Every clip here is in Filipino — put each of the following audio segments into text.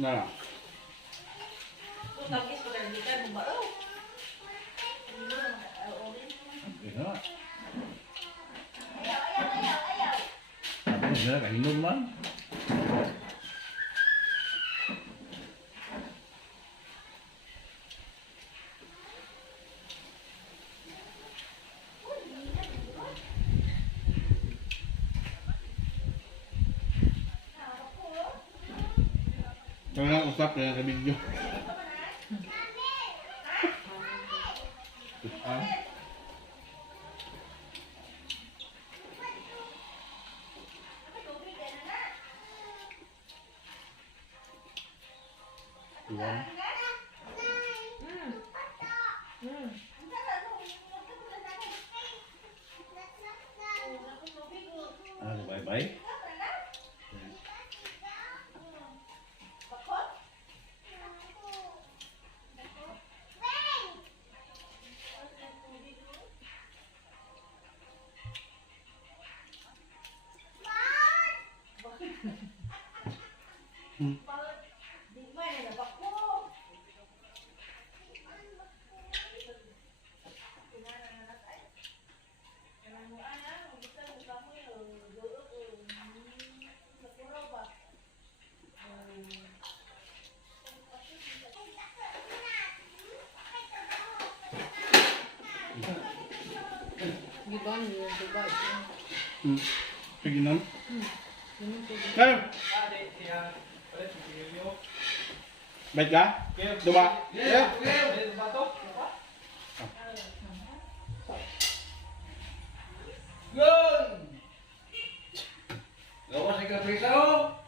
Nah. Tapos pagkalitan mo ba? Ayaw. Kahinom man. Kaya usap kaya sa video. Tuan. Bye-bye. Gibang yun, diba? Piginan. Hey. Baik ka? Dua. Ya. Gun! Gawa sa kaprisa ho!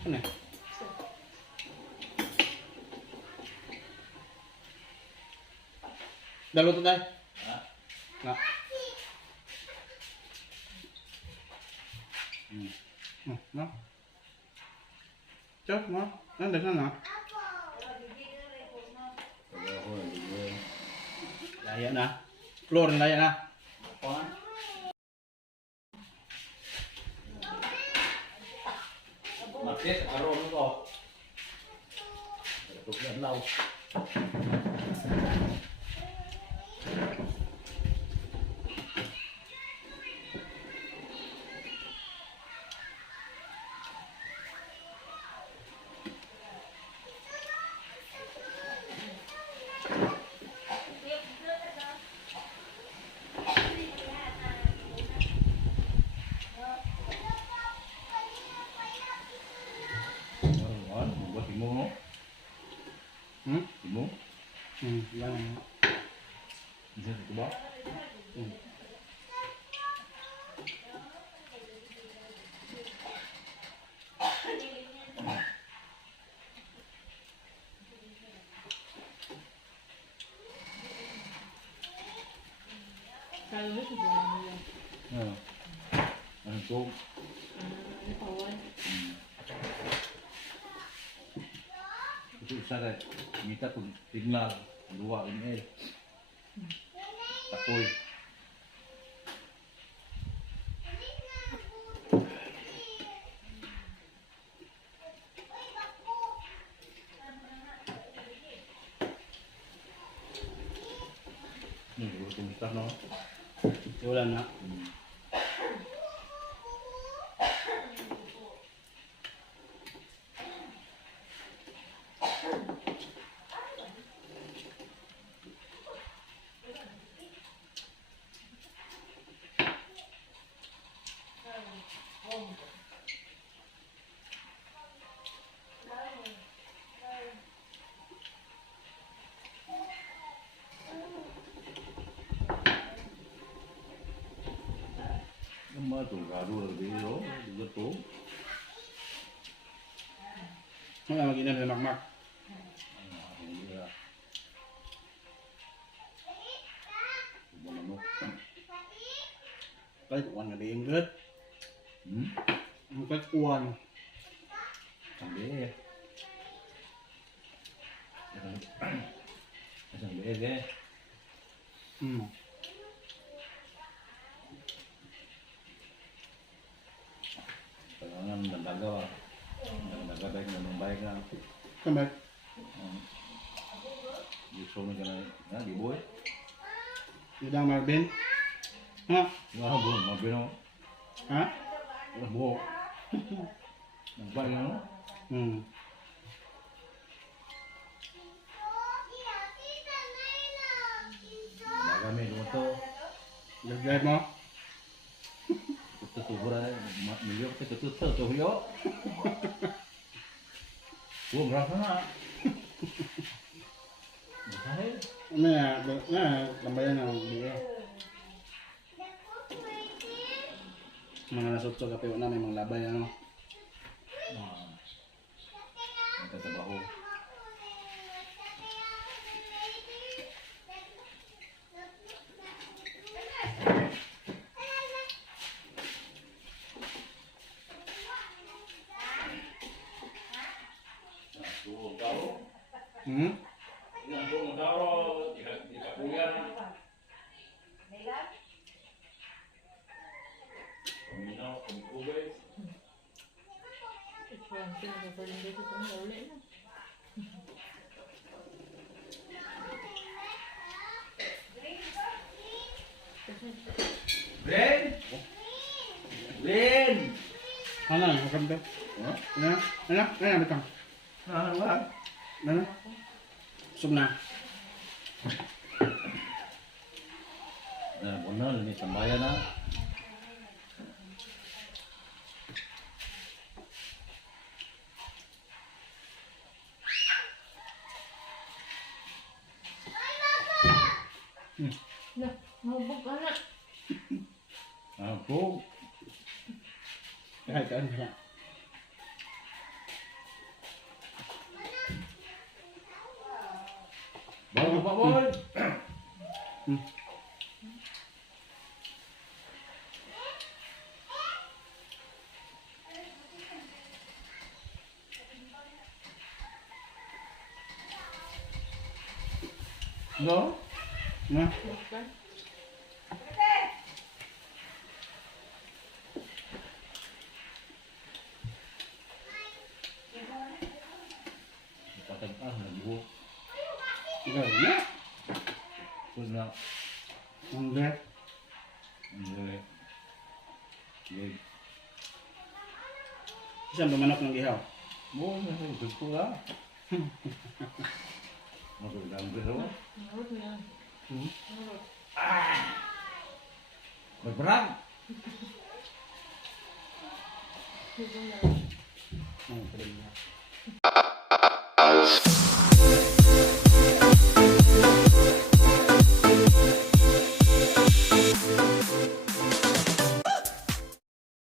Ano? Dalo to dai. Na. No. Chop mo. Nanda sana. Laya na. Floor na laya na. Martes, araw ko. Ito na law. Buat timo. Timo. Yan. Bisa coba. Kalau itu jangan ya. Nah. Langsung. Ini kawan. Itu saya minta tuh signal 2 ini. Takoy. Nih, gue tumpah no. Wala na. Nama tuh gaduh lebih lo, juga tuh. Ano lagi na makmak. Cái uan là điện hết. Cái uan. Thằng bé. Thằng bé ghê. Hmm. Kailangan nandaga ba? Nandaga baik na baik na. Kamay. Gusto mo ka na, di boy? Yudang Marvin. Ha? Nga bo, mabino. Ha? Bo. Nagbaik na no? Hmm. Nagami mo to. Gagay mo? Tutubura milyo ka tututo to yo. Wo merasa na. Dahil Ano na, lambayan na ang biya. Mga nasutso kape na may mga labay ano. nagtatrabaho. Hmm? Ren! Ren! Ano? Makam to? Huh? Ano? Ano? Ano? Bitang? Ah, wala. Ano? Sub na. Benar ini sembahyang na. Nah, mabuk anak. Aku Kahit kaan siya. bawa Pak Boy. Hmm. No? Ano? Bukan. Patag nagbuhok. Ikaw na. Kuna. Hindi. Hindi. Sige. Saan bumanok ng ihaw? Mo na sa gusto la. Magandang gusto. Menurut ya. Menurut. Berperang. Bukan. Oh, pwede na.